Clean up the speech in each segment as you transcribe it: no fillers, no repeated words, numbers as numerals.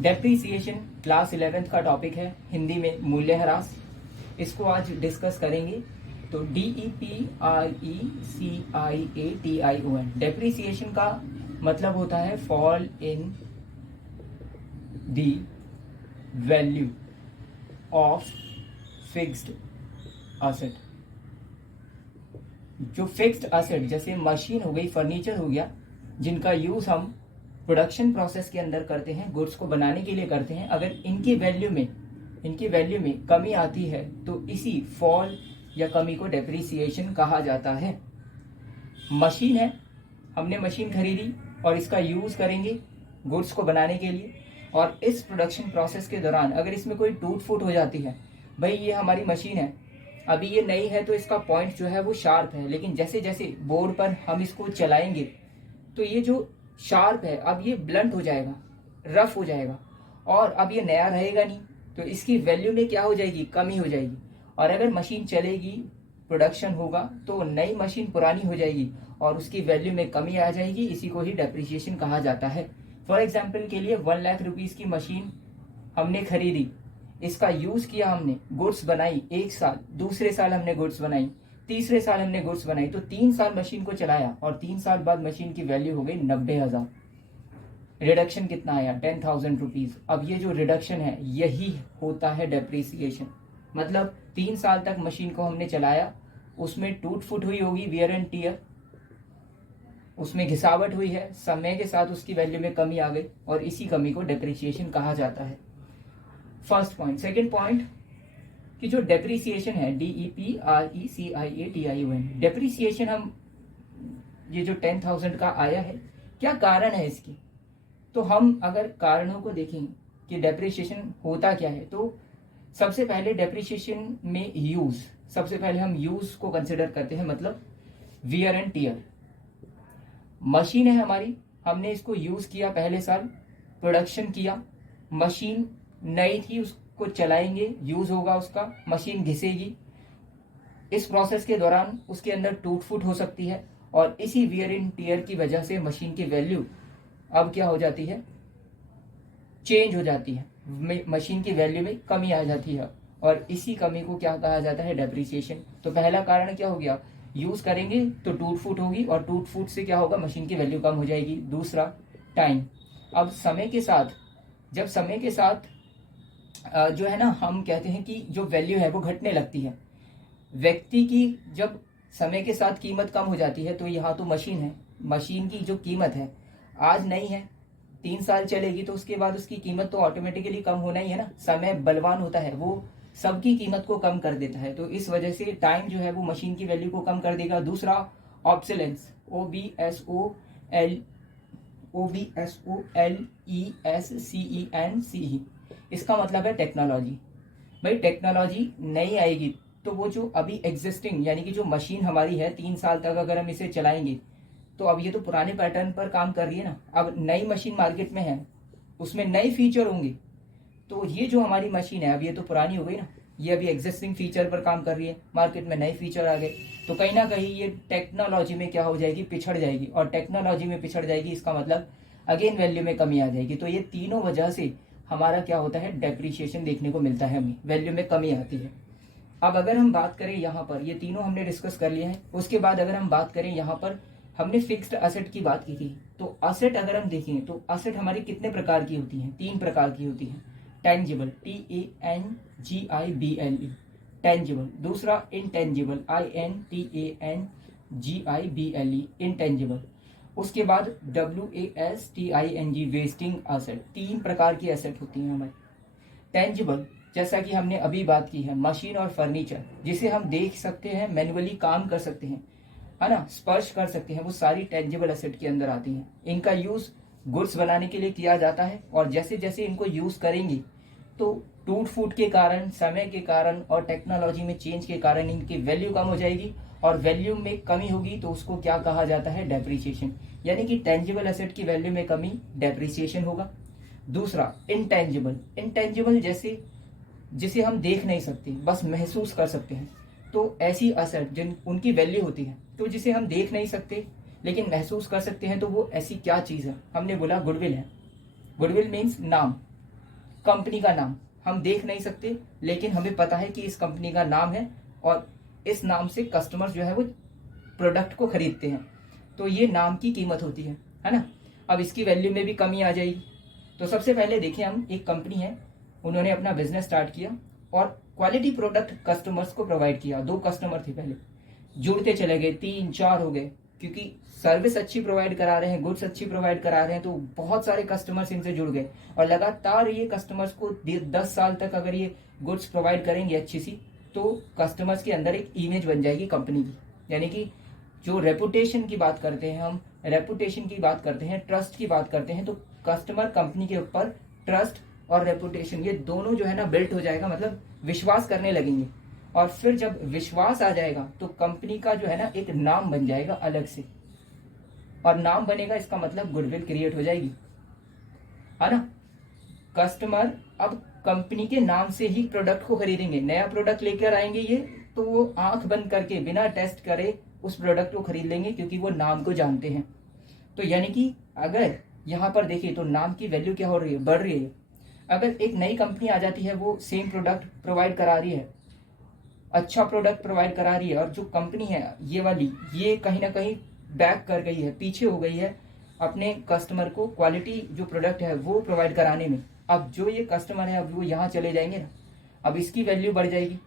Depreciation class 11th का topic है, हिंदी में मूल्यह्रास। इसको आज डिस्कस करेंगे। तो DEPRECIATION डेप्रीसिएशन का मतलब होता है fall in the value of fixed asset. जो फिक्स्ड असेट जैसे मशीन हो गई, फर्नीचर हो गया, जिनका यूज हम प्रोडक्शन प्रोसेस के अंदर करते हैं, गुड्स को बनाने के लिए करते हैं, अगर इनकी वैल्यू में कमी आती है तो इसी फॉल या कमी को डेप्रीसिएशन कहा जाता है। मशीन है, हमने मशीन खरीदी और इसका यूज करेंगे गुड्स को बनाने के लिए, और इस प्रोडक्शन प्रोसेस के दौरान अगर इसमें कोई टूट फूट हो जाती है, भाई ये हमारी मशीन है, अभी ये नई है तो इसका पॉइंट जो है वो शार्प है, लेकिन जैसे जैसे बोर्ड पर हम इसको चलाएंगे तो ये जो शार्प है अब ये ब्लंट हो जाएगा, रफ हो जाएगा, और अब ये नया रहेगा नहीं, तो इसकी वैल्यू में क्या हो जाएगी, कमी हो जाएगी। और अगर मशीन चलेगी, प्रोडक्शन होगा, तो नई मशीन पुरानी हो जाएगी और उसकी वैल्यू में कमी आ जाएगी। इसी को ही डेप्रिसिएशन कहा जाता है। फॉर एग्जाम्पल के लिए 1 लाख रुपीज की मशीन हमने खरीदी, इसका यूज किया, हमने गुड्स बनाई 1 साल, दूसरे साल हमने गुड्स बनाई, तीसरे साल हमने गुड्स बनाई, तो 3 साल मशीन को चलाया और 3 साल बाद मशीन की वैल्यू हो गई 90,000। रिडक्शन कितना आया, 10,000 रुपीज। अब ये जो रिडक्शन है यही होता है डेप्रिसिएशन। मतलब 3 साल तक मशीन को हमने चलाया, उसमें टूट फूट हुई होगी, वियर एंड टियर, उसमें घिसावट हुई है, समय के साथ उसकी वैल्यू में कमी आ गई और इसी कमी को डेप्रिसिएशन कहा जाता है। First point. सेकेंड पॉइंट कि जो डेप्रिसिएशन है, DEPRECIATION डेप्रिसिएशन, हम ये जो 10,000 का आया है, क्या कारण है इसकी? तो हम अगर कारणों को देखें कि डेप्रिसिएशन होता क्या है, तो सबसे पहले डेप्रिसिएशन में यूज, सबसे पहले हम यूज को कंसिडर करते हैं, मतलब वियर एंड टियर। मशीन है हमारी, हमने इसको यूज किया, पहले साल प्रोडक्शन किया, मशीन नई थी, उसको चलाएंगे, यूज होगा उसका, मशीन घिसेगी, इस प्रोसेस के दौरान उसके अंदर टूट फूट हो सकती है और इसी वियर एंड टियर की वजह से मशीन की वैल्यू अब क्या हो जाती है, चेंज हो जाती है, मशीन की वैल्यू में कमी आ जाती है और इसी कमी को क्या कहा जाता है, डेप्रिसिएशन। तो पहला कारण क्या हो गया, यूज करेंगे तो टूट फूट होगी और टूट फूट से क्या होगा, मशीन की वैल्यू कम हो जाएगी। दूसरा, टाइम। अब समय के साथ, जब समय के साथ जो है ना, हम कहते हैं कि जो वैल्यू है वो घटने लगती है व्यक्ति की, जब समय के साथ कीमत कम हो जाती है, तो यहाँ तो मशीन है, मशीन की जो कीमत है आज नहीं है, 3 साल चलेगी तो उसके बाद उसकी कीमत तो ऑटोमेटिकली कम होना ही है ना। समय बलवान होता है, वो सबकी कीमत को कम कर देता है, तो इस वजह से टाइम जो है वो मशीन की वैल्यू को कम कर देगा। दूसरा, ऑब्सोलेंस, OBSOLESCENCE, इसका मतलब है टेक्नोलॉजी। भाई टेक्नोलॉजी नई आएगी तो वो जो अभी एग्जिस्टिंग, यानी कि जो मशीन हमारी है 3 साल तक अगर हम इसे चलाएंगे, तो अब ये तो पुराने पैटर्न पर काम कर रही है ना, अब नई मशीन मार्केट में है, उसमें नए फीचर होंगे, तो ये जो हमारी मशीन है अब ये तो पुरानी हो गई ना, ये अभी एग्जिस्टिंग फीचर पर काम कर रही है, मार्केट में नए फीचर आ गए, तो कहीं ना कहीं ये टेक्नोलॉजी में क्या हो जाएगी, पिछड़ जाएगी, और टेक्नोलॉजी में पिछड़ जाएगी, इसका मतलब अगेन वैल्यू में कमी आ जाएगी। तो ये तीनों वजह से हमारा क्या होता है, डेप्रिसिएशन देखने को मिलता है, हमें वैल्यू में कमी आती है। अब अगर हम बात करें यहाँ पर, ये तीनों हमने डिस्कस कर लिए हैं, उसके बाद अगर हम बात करें यहाँ पर, हमने फिक्स्ड असेट की बात की थी, तो असेट अगर हम देखें तो असेट हमारी कितने प्रकार की होती हैं, 3 प्रकार की होती हैं। Tangible, TANGIBLE, tangible. दूसरा, इनटेंजिबल, INTANGIBLE, इनटेंजिबल। उसके बाद WASTING, वेस्टिंग असेट। 3 प्रकार की असेट होती हैं हमारी। टेंजिबल, जैसा कि हमने अभी बात की है, मशीन और फर्नीचर, जिसे हम देख सकते हैं, मैन्युअली काम कर सकते हैं, है ना, स्पर्श कर सकते हैं, वो सारी टेंजिबल असेट के अंदर आती हैं। इनका यूज गुड्स बनाने के लिए किया जाता है और जैसे जैसे इनको यूज करेंगे तो टूट फूट के कारण, समय के कारण और टेक्नोलॉजी में चेंज के कारण इनकी वैल्यू कम हो जाएगी और वैल्यू में कमी होगी, तो उसको क्या कहा जाता है, डेप्रिसिएशन। यानी कि टेंजिबल असेट की वैल्यू में कमी, डेप्रिसिएशन होगा। दूसरा, इनटेंजिबल, इनटेंजिबल जैसे जिसे हम देख नहीं सकते, बस महसूस कर सकते हैं, तो ऐसी असेट जिन उनकी वैल्यू होती है, तो जिसे हम देख नहीं सकते लेकिन महसूस कर सकते हैं, तो वो ऐसी क्या चीज़ है, हमने बोला गुडविल है। गुडविल मीन्स नाम, कंपनी का नाम हम देख नहीं सकते, लेकिन हमें पता है कि इस कंपनी का नाम है और इस नाम से कस्टमर जो है वो प्रोडक्ट को खरीदते हैं। तो ये नाम की कीमत होती है ना। अब इसकी वैल्यू में भी कमी आ जाएगी। तो सबसे पहले देखिए, हम एक कंपनी है, उन्होंने अपना बिजनेस स्टार्ट किया और क्वालिटी प्रोडक्ट कस्टमर्स को प्रोवाइड किया। 2 कस्टमर थे पहले, जुड़ते चले गए, 3 4 हो गए, क्योंकि सर्विस अच्छी प्रोवाइड करा रहे हैं, गुड्स अच्छी प्रोवाइड करा रहे हैं, तो बहुत सारे कस्टमर्स इनसे जुड़ गए। और लगातार ये कस्टमर्स को 10 साल तक अगर ये गुड्स प्रोवाइड करेंगे अच्छी सी, तो कस्टमर्स के अंदर एक इमेज बन जाएगी कंपनी की। यानी कि जो रेपुटेशन की बात करते हैं हम, रेपुटेशन की बात करते हैं, ट्रस्ट की बात करते हैं, तो कस्टमर कंपनी के ऊपर ट्रस्ट और रेपुटेशन ये दोनों जो है ना बिल्ट हो जाएगा, मतलब विश्वास करने लगेंगे। और फिर जब विश्वास आ जाएगा तो कंपनी का जो है ना एक नाम बन जाएगा अलग से, और नाम बनेगा इसका मतलब गुडविल क्रिएट हो जाएगी, है ना। कस्टमर अब कंपनी के नाम से ही प्रोडक्ट को खरीदेंगे। नया प्रोडक्ट लेकर आएंगे ये, तो वो आंख बंद करके बिना टेस्ट करे उस प्रोडक्ट को खरीद लेंगे, क्योंकि वो नाम को जानते हैं। तो यानी कि अगर यहाँ पर देखिए तो नाम की वैल्यू क्या हो रही है, बढ़ रही है। अगर एक नई कंपनी आ जाती है, वो सेम प्रोडक्ट प्रोवाइड करा रही है, अच्छा प्रोडक्ट प्रोवाइड करा रही है, और जो कंपनी है ये वाली, ये कहीं ना कहीं बैक कर गई है, पीछे हो गई है अपने कस्टमर को क्वालिटी जो प्रोडक्ट है वो प्रोवाइड कराने में। अब जो ये कस्टमर है अब वो यहाँ चले जाएंगे ना, अब इसकी वैल्यू बढ़ जाएगी,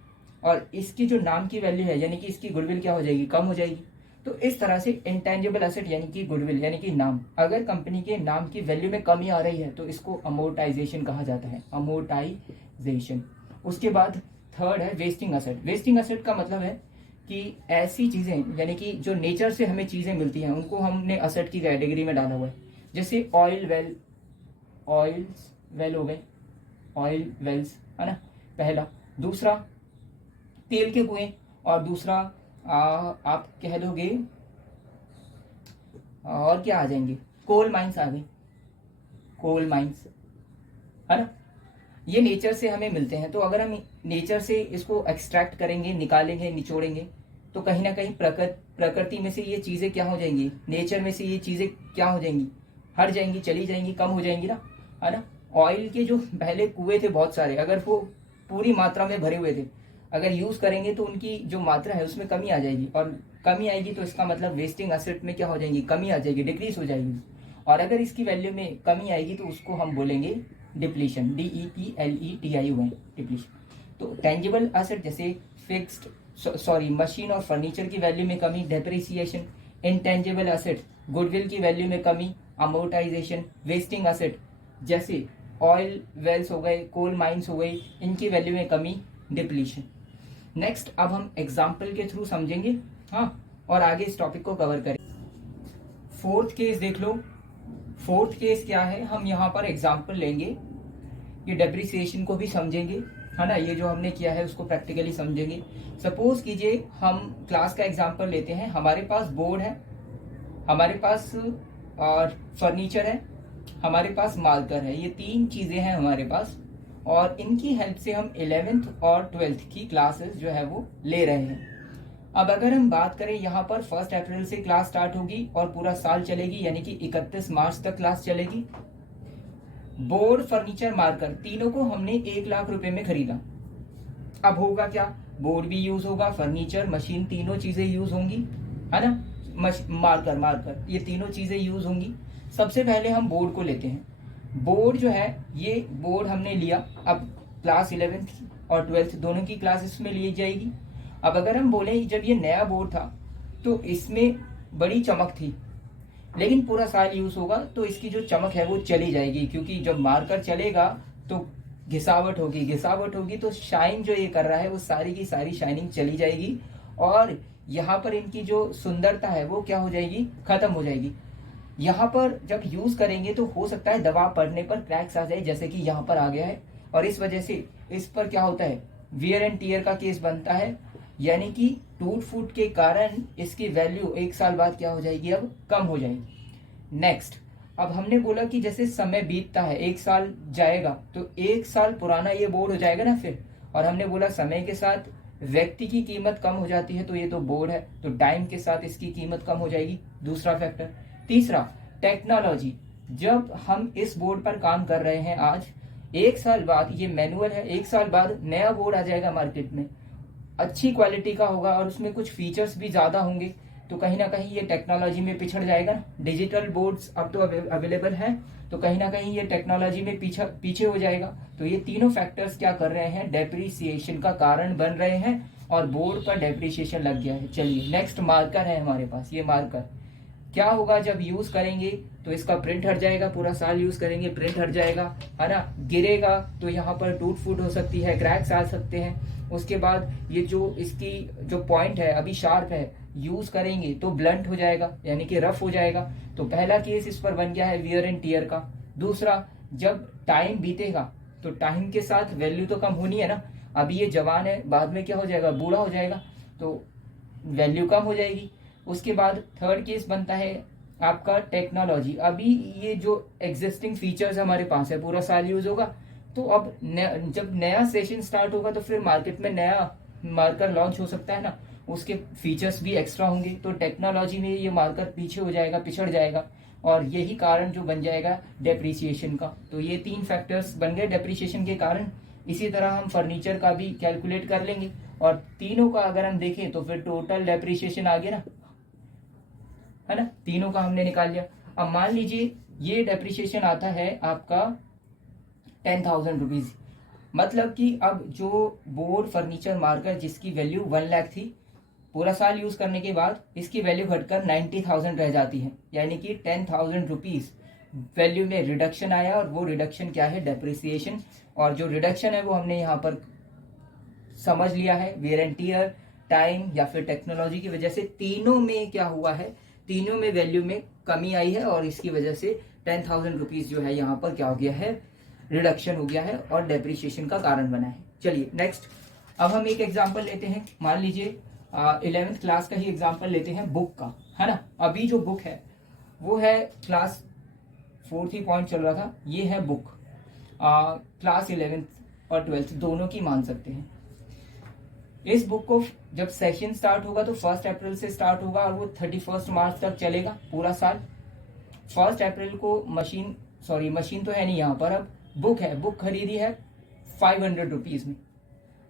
और इसकी जो नाम की वैल्यू है यानी कि इसकी गुडविल क्या हो जाएगी, कम हो जाएगी। तो इस तरह से इंटेंजिबल एसेट यानी कि गुडविल यानी कि नाम, अगर कंपनी के नाम की वैल्यू में कमी आ रही है तो इसको अमोर्टाइजेशन कहा जाता है, अमोर्टाइजेशन। उसके बाद थर्ड है वेस्टिंग एसेट। वेस्टिंग एसेट का मतलब है कि ऐसी चीजें यानी कि जो नेचर से हमें चीजें मिलती हैं उनको हमने एसेट की कैटेगरी में डाला हुआ है। जैसे ऑयल वेल, ऑयल्स वेल हो गए, ऑयल वेल्स, है ना पहला। दूसरा तेल के कुएं, और दूसरा आप कह लोगे और क्या आ जाएंगे, कोल माइंस आ गई, कोल माइंस, है ना। ये नेचर से हमें मिलते हैं। तो अगर हम नेचर से इसको एक्सट्रैक्ट करेंगे, निकालेंगे, निचोड़ेंगे, तो कहीं ना कहीं प्रकृति में से ये चीजें क्या हो जाएंगी, नेचर में से ये चीजें क्या हो जाएंगी, हट जाएंगी, चली जाएंगी, कम हो जाएंगी ना, है ना। ऑयल के जो पहले कुएं थे बहुत सारे, अगर वो पूरी मात्रा में भरे हुए थे, अगर यूज करेंगे तो उनकी जो मात्रा है उसमें कमी आ जाएगी, और कमी आएगी तो इसका मतलब वेस्टिंग एसेट में क्या हो जाएंगी, कमी आ जाएगी, डिक्रीज हो जाएगी। और अगर इसकी वैल्यू में कमी आएगी तो उसको हम बोलेंगे डिप्लीशन, DEPLETION, डिप्लीशन। तो टेंजिबल एसेट जैसे फिक्स्ड मशीन और फर्नीचर की वैल्यू में कमी, डेप्रिसिएशन। इंटेंजिबल एसेट गुडविल की वैल्यू में कमी, अमोर्टाइजेशन। वेस्टिंग एसेट जैसे ऑयल वेल्स हो गए, कोल माइंस हो गई, इनकी वैल्यू में कमी, डिप्लीशन। नेक्स्ट अब हम एग्जाम्पल के थ्रू समझेंगे, हाँ, और आगे इस टॉपिक को कवर करें। फोर्थ केस देख लो। फोर्थ केस क्या है, हम यहाँ पर एग्जाम्पल लेंगे, ये डेप्रिसिएशन को भी समझेंगे, है ना। ये जो हमने किया है उसको प्रैक्टिकली समझेंगे। सपोज कीजिए हम क्लास का एग्जाम्पल लेते हैं, हमारे पास बोर्ड है, हमारे पास फर्नीचर है, हमारे पास मार्कर है, ये 3 चीजें हैं हमारे पास, और इनकी हेल्प से हम 11th और 12th की क्लासेस जो है वो ले रहे हैं। अब अगर हम बात करें यहाँ पर 1 अप्रैल से क्लास स्टार्ट होगी और पूरा साल चलेगी, यानी कि 31 मार्च तक क्लास चलेगी। बोर्ड, फर्नीचर, मार्कर तीनों को हमने 1 लाख रुपए में खरीदा। अब होगा क्या, बोर्ड भी यूज होगा, फर्नीचर, मशीन, तीनों चीजें यूज होंगी, है ना। मार्कर ये तीनों चीजें यूज होंगी। सबसे पहले हम बोर्ड को लेते हैं। बोर्ड जो है, ये बोर्ड हमने लिया, अब क्लास 11th और 12th दोनों की क्लास इसमें ली जाएगी। अब अगर हम बोले जब ये नया बोर्ड था तो इसमें बड़ी चमक थी, लेकिन पूरा साल यूज होगा तो इसकी जो चमक है वो चली जाएगी, क्योंकि जब मार्कर चलेगा तो घिसावट होगी तो शाइन जो ये कर रहा है वो सारी की सारी शाइनिंग चली जाएगी, और यहाँ पर इनकी जो सुंदरता है वो क्या हो जाएगी, खत्म हो जाएगी। यहाँ पर जब यूज करेंगे तो हो सकता है दबाव पड़ने पर क्रैक्स आ जाए, जैसे कि यहाँ पर आ गया है, और इस वजह से इस पर क्या होता है, वियर एंड टीयर का केस बनता है, यानी कि टूट फूट के कारण इसकी वैल्यू 1 साल बाद क्या हो जाएगी, अब कम हो जाएगी। नेक्स्ट, अब हमने बोला कि जैसे समय बीतता है, 1 साल जाएगा तो 1 साल पुराना ये बोर्ड हो जाएगा ना फिर, और हमने बोला समय के साथ व्यक्ति की कीमत कम हो जाती है, तो ये तो बोर्ड है, तो टाइम के साथ इसकी कीमत कम हो जाएगी, दूसरा फैक्टर। तीसरा, टेक्नोलॉजी, जब हम इस बोर्ड पर काम कर रहे हैं आज, 1 साल बाद, ये मैनुअल है, 1 साल बाद नया बोर्ड आ जाएगा मार्केट में, अच्छी क्वालिटी का होगा और उसमें कुछ फीचर्स भी ज़्यादा होंगे, तो कहीं ना कहीं ये टेक्नोलॉजी में पिछड़ जाएगा ना। डिजिटल बोर्ड्स अब तो अवेलेबल हैं, तो कहीं ना कहीं ये टेक्नोलॉजी में पीछे हो जाएगा। तो ये तीनों फैक्टर्स क्या कर रहे हैं, डेप्रीसिएशन का कारण बन रहे हैं और बोर्ड पर डेप्रीसिएशन लग गया है। चलिए नेक्स्ट मार्कर है हमारे पास। ये मार्कर क्या होगा, जब यूज करेंगे तो इसका प्रिंट हट जाएगा, पूरा साल यूज करेंगे प्रिंट हट जाएगा, है ना। गिरेगा तो यहाँ पर टूट फूट हो सकती है, क्रैक्स आ सकते हैं। उसके बाद ये जो इसकी जो पॉइंट है अभी शार्प है, यूज करेंगे तो ब्लंट हो जाएगा, यानी कि रफ हो जाएगा। तो पहला केस इस पर बन गया है वियर एंड टीयर का। दूसरा, जब टाइम बीतेगा तो टाइम के साथ वैल्यू तो कम होनी है ना। अभी ये जवान है, बाद में क्या हो जाएगा, बूढ़ा हो जाएगा, तो वैल्यू कम हो जाएगी। उसके बाद थर्ड केस बनता है आपका टेक्नोलॉजी। अभी ये जो एग्जिस्टिंग फीचर्स हमारे पास है, पूरा साल यूज होगा, तो अब जब नया सेशन स्टार्ट होगा तो फिर मार्केट में नया मार्कर लॉन्च हो सकता है ना, उसके फीचर्स भी एक्स्ट्रा होंगे, तो टेक्नोलॉजी में ये मार्कर पीछे हो जाएगा, पिछड़ जाएगा, और यही कारण जो बन जाएगा डेप्रीसिएशन का। तो ये 3 फैक्टर्स बन गए डेप्रीसिएशन के कारण। इसी तरह हम फर्नीचर का भी कैलकुलेट कर लेंगे, और तीनों का अगर हम देखें तो फिर टोटल डेप्रीसिएशन आ गया ना, है ना। तीनों का हमने निकाल लिया। अब मान लीजिए ये डेप्रीसिएशन आता है आपका 10,000 रुपीज, मतलब कि अब जो बोर्ड फर्नीचर मार्कर जिसकी वैल्यू 1 लाख थी, पूरा साल यूज करने के बाद इसकी वैल्यू घटकर 90,000 रह जाती है, यानी कि 10,000 रुपीज वैल्यू में रिडक्शन आया, और वो रिडक्शन क्या है, डेप्रिसिएशन। और जो रिडक्शन है वो हमने यहाँ पर समझ लिया है, वेयर एंड टियर, टाइम या फिर टेक्नोलॉजी की वजह से तीनों में क्या हुआ है, तीनों में वैल्यू में कमी आई है, और इसकी वजह से 10,000 रुपीज जो है यहाँ पर क्या हो गया है, रिडक्शन हो गया है और डेप्रिसिएशन का कारण बना है। चलिए नेक्स्ट, अब हम एक एग्जांपल लेते हैं। मान लीजिए 11th क्लास का ही एग्जांपल लेते हैं बुक का, है ना। अभी जो बुक है वो है क्लास 4th ही पॉइंट चल रहा था, ये है बुक क्लास 11th और 12th दोनों की मान सकते हैं। इस बुक को जब सेशन स्टार्ट होगा तो 1 अप्रैल से स्टार्ट होगा और वो 31 मार्च तक चलेगा पूरा साल। 1 अप्रैल को मशीन तो है नहीं यहाँ पर, अब बुक है, बुक खरीदी है 500 रुपीज में,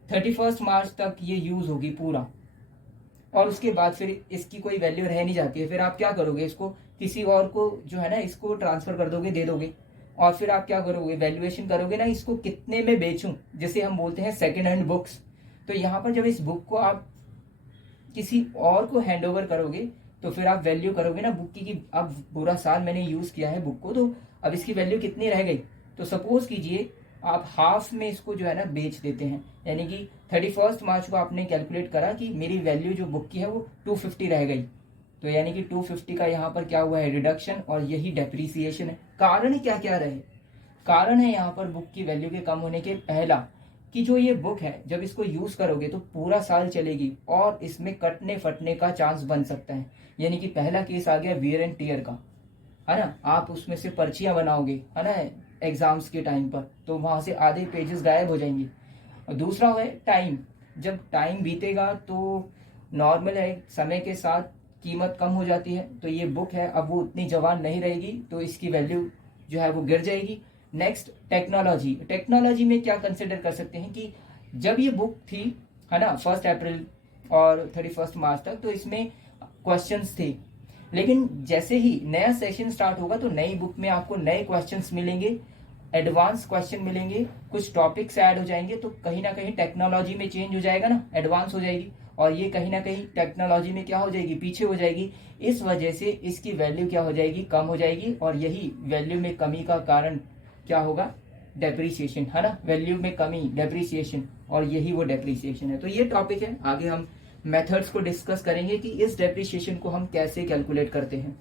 31 मार्च तक ये यूज होगी पूरा, और उसके बाद फिर इसकी कोई वैल्यू रह नहीं जाती है। फिर आप क्या करोगे, इसको किसी और को जो है ना इसको ट्रांसफर कर दोगे, दे दोगे, और फिर आप क्या करोगे, वैल्यूएशन करोगे ना, इसको कितने में बेचूं, जिसे हम बोलते हैं सेकेंड हैंड बुक्स। तो यहाँ पर जब इस बुक को आप किसी और को हैंड ओवर करोगे तो फिर आप वैल्यू करोगे ना बुक की, कि अब पूरा साल मैंने यूज किया है बुक को, तो अब इसकी वैल्यू कितनी रह गई। तो सपोज कीजिए आप हाफ में इसको जो है ना बेच देते हैं, यानी कि 31 मार्च को आपने कैलकुलेट करा कि मेरी वैल्यू जो बुक की है वो 250 रह गई, तो यानी कि 250 का यहाँ पर क्या हुआ है, रिडक्शन, और यही डेप्रीसिएशन है। कारण क्या क्या रहे, कारण है यहाँ पर बुक की वैल्यू के कम होने के, पहला कि जो ये बुक है जब इसको यूज करोगे तो पूरा साल चलेगी और इसमें कटने फटने का चांस बन सकता है, यानी कि पहला केस आ गया वियर एंड टियर का, है ना। आप उसमें से पर्चियां बनाओगे, है ना, एग्जाम्स के टाइम पर, तो वहां से आधे पेजेस गायब हो जाएंगे। और दूसरा है टाइम, जब टाइम बीतेगा तो नॉर्मल है, समय के साथ कीमत कम हो जाती है, तो ये बुक है अब वो उतनी जवान नहीं रहेगी, तो इसकी वैल्यू जो है वो गिर जाएगी। नेक्स्ट टेक्नोलॉजी, टेक्नोलॉजी में क्या कंसिडर कर सकते हैं कि जब ये बुक थी, है ना, 1 अप्रैल और 31 मार्च तक, तो इसमें क्वेश्चंस थे, लेकिन जैसे ही नया सेशन स्टार्ट होगा तो नई बुक में आपको नए क्वेश्चंस मिलेंगे, एडवांस क्वेश्चन मिलेंगे, कुछ टॉपिक्स ऐड हो जाएंगे, तो कहीं ना कहीं टेक्नोलॉजी में चेंज हो जाएगा ना, एडवांस हो जाएगी, और ये कहीं ना कहीं टेक्नोलॉजी में क्या हो जाएगी, पीछे हो जाएगी। इस वजह से इसकी वैल्यू क्या हो जाएगी, कम हो जाएगी, और यही वैल्यू में कमी का कारण क्या होगा, डेप्रीसिएशन, है ना, वैल्यू में कमी, डेप्रीसिएशन, और यही वो डेप्रीसिएशन है। तो ये टॉपिक है, आगे हम मेथड्स को डिस्कस करेंगे कि इस डेप्रीसिएशन को हम कैसे कैलकुलेट करते हैं।